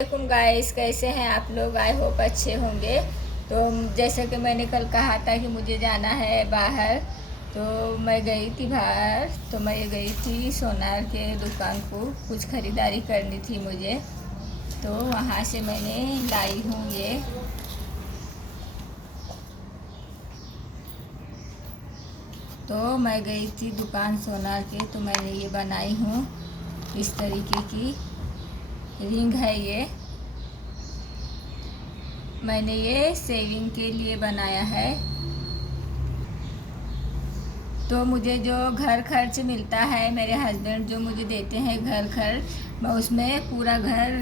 वालेकुम गाइस, कैसे हैं आप लोग। आई होप अच्छे होंगे। तो जैसे कि मैंने कल कहा था कि मुझे जाना है बाहर, तो मैं गई थी बाहर। तो मैं गई थी सोनार के दुकान को, कुछ ख़रीदारी करनी थी मुझे। तो वहाँ से मैंने लाई हूँ ये। तो मैं गई थी दुकान सोनार के, तो मैंने ये बनाई हूँ। इस तरीके की रिंग है ये। मैंने ये सेविंग के लिए बनाया है। तो मुझे जो घर खर्च मिलता है, मेरे हस्बैंड जो मुझे देते हैं घर खर्च, मैं उसमें पूरा घर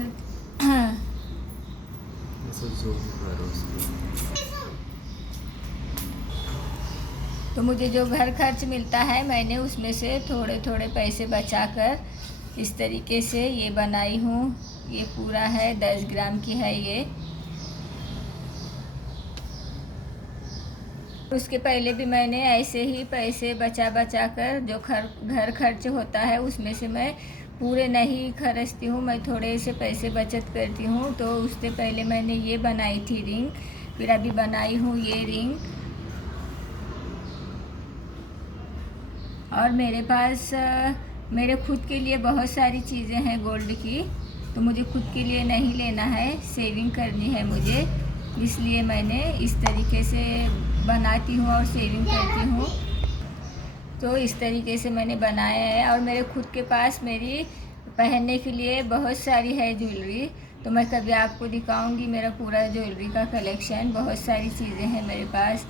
तो मुझे जो घर खर्च मिलता है, मैंने उसमें से थोड़े थोड़े पैसे बचाकर इस तरीके से ये बनाई हूँ। ये पूरा है 10 ग्राम की है ये। उसके पहले भी मैंने ऐसे ही पैसे बचा बचा कर जो घर खर्च होता है उसमें से मैं पूरे नहीं खर्चती हूँ, मैं थोड़े से पैसे बचत करती हूँ। तो उससे पहले मैंने ये बनाई थी रिंग, फिर अभी बनाई हूँ ये रिंग। और मेरे पास मेरे खुद के लिए बहुत सारी चीज़ें हैं गोल्ड की, तो मुझे खुद के लिए नहीं लेना है, सेविंग करनी है मुझे। इसलिए मैंने इस तरीके से बनाती हूँ और सेविंग करती हूँ। तो इस तरीके से मैंने बनाया है। और मेरे खुद के पास मेरी पहनने के लिए बहुत सारी है ज्वेलरी, तो मैं कभी आपको दिखाऊंगी मेरा पूरा ज्वेलरी का कलेक्शन। बहुत सारी चीज़ें हैं मेरे पास,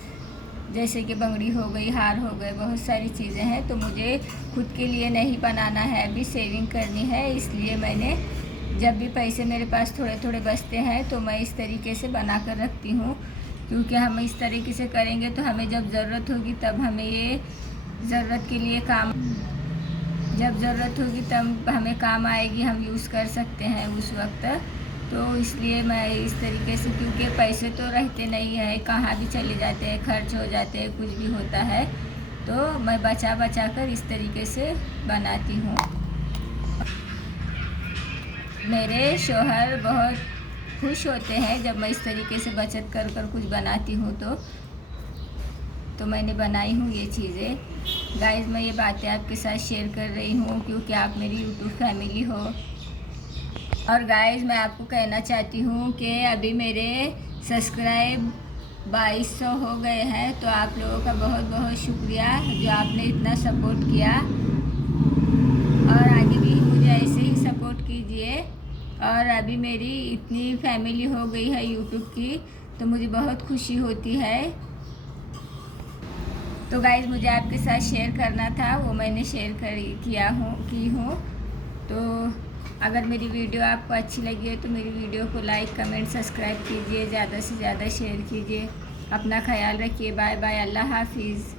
जैसे कि बंगड़ी हो गई, हार हो गए, बहुत सारी चीज़ें हैं। तो मुझे खुद के लिए नहीं बनाना है, अभी सेविंग करनी है। इसलिए मैंने जब भी पैसे मेरे पास थोड़े थोड़े बचते हैं तो मैं इस तरीके से बना कर रखती हूँ, क्योंकि हम इस तरीके से करेंगे तो हमें जब ज़रूरत होगी तब हमें ये ज़रूरत के लिए काम, जब ज़रूरत होगी तब हमें काम आएगी, हम यूज़ कर सकते हैं उस वक्त। तो इसलिए मैं इस तरीके से, क्योंकि पैसे तो रहते नहीं है, कहाँ भी चले जाते हैं, खर्च हो जाते हैं, कुछ भी होता है। तो मैं बचा बचा कर इस तरीके से बनाती हूँ। मेरे शौहर बहुत खुश होते हैं जब मैं इस तरीके से बचत कर कर कुछ बनाती हूँ। तो मैंने बनाई हूँ ये चीज़ें। गाइस, मैं ये बातें आपके साथ शेयर कर रही हूँ क्योंकि आप मेरी यूट्यूब फैमिली हो। और गाइस, मैं आपको कहना चाहती हूँ कि अभी मेरे सब्सक्राइब 2200 हो गए हैं। तो आप लोगों का बहुत बहुत शुक्रिया जो आपने इतना सपोर्ट किया, और आगे भी मुझे ऐसे ही सपोर्ट कीजिए। और अभी मेरी इतनी फैमिली हो गई है यूट्यूब की, तो मुझे बहुत खुशी होती है। तो गाइस, मुझे आपके साथ शेयर करना था, वो मैंने शेयर की हूँ। तो अगर मेरी वीडियो आपको अच्छी लगी है तो मेरी वीडियो को लाइक, कमेंट, सब्सक्राइब कीजिए, ज़्यादा से ज़्यादा शेयर कीजिए। अपना ख्याल रखिए। बाय बाय, अल्लाह हाफिज़।